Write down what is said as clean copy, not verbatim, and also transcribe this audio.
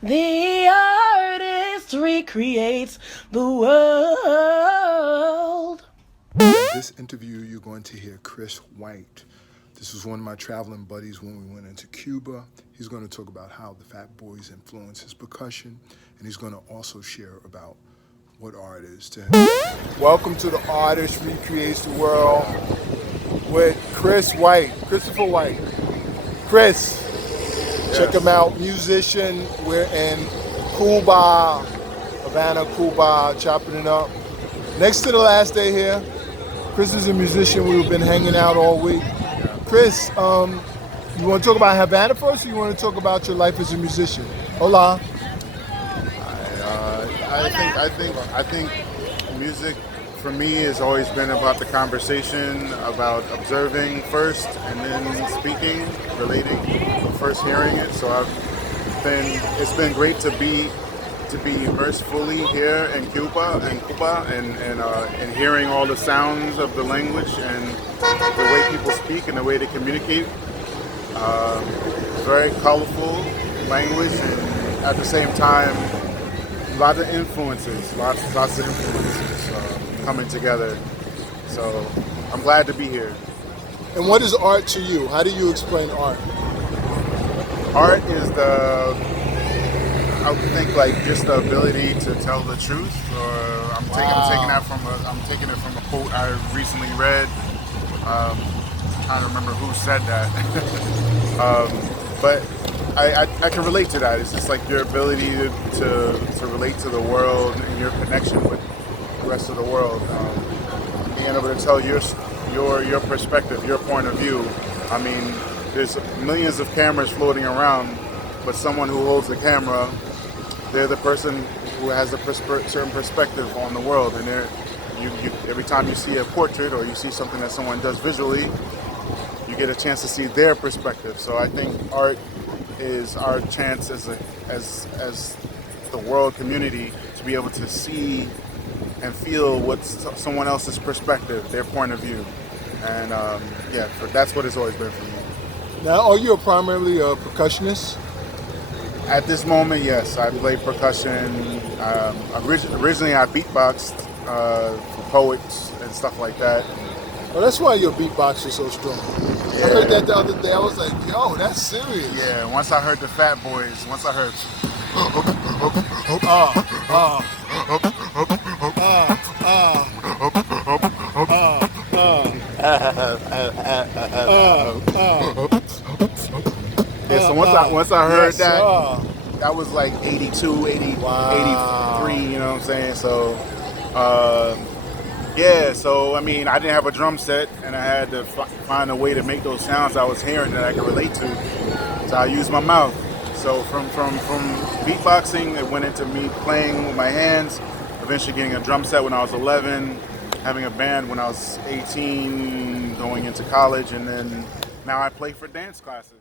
The artist recreates the world. In this interview, you're going to hear Chris White. This was one of my traveling buddies when we went into Cuba. He's going to talk about how the Fat Boys influence his percussion, and he's going to also share about what art is to him. Welcome to The Artist Recreates the World with Chris White, Christopher White. Chris, check him out, musician. We're in Cuba, Havana, Cuba, chopping it up. Next to the last day here, Chris is a musician. We've been hanging out all week. Chris, you want to talk about Havana first, or you want to talk about your life as a musician? Hola. I think music for me has always been about the conversation, about observing first and then speaking, relating, first hearing it. So it's been great to be immersed fully here in Cuba and hearing all the sounds of the language and the way people speak and the way they communicate. Very colorful language, and at the same time, lots of influences coming together. So I'm glad to be here. And what is art to you? How do you explain art? Art is I would think like just the ability to tell the truth. Or I'm taking it from a quote I recently read. I'm trying to remember who said that. But I can relate to that. It's just like your ability to relate to the world and your connection with the rest of the world. Being able to tell your perspective, your point of view. I mean, there's millions of cameras floating around, but someone who holds the camera, they're the person who has a certain perspective on the world. And every time you see a portrait or you see something that someone does visually, you get a chance to see their perspective. So I think art is our chance as the world community to be able to see and feel what's someone else's perspective, their point of view. And that's what it's always been for me. Now, are you primarily a percussionist? At this moment, yes. I play percussion. Originally, I beatboxed for poets and stuff like that. Well, that's why your beatbox is so strong. Yeah. I heard that the other day. I was like, yo, that's serious. Yeah, once I heard the Fat Boys, once I heard... Yeah, so once I heard that was like 82, 80, wow. 83, you know what I'm saying? So, so I mean, I didn't have a drum set, and I had to find a way to make those sounds I was hearing that I could relate to. So I used my mouth. So from beatboxing, it went into me playing with my hands, eventually getting a drum set when I was 11, having a band when I was 18, going into college, and then now I play for dance classes.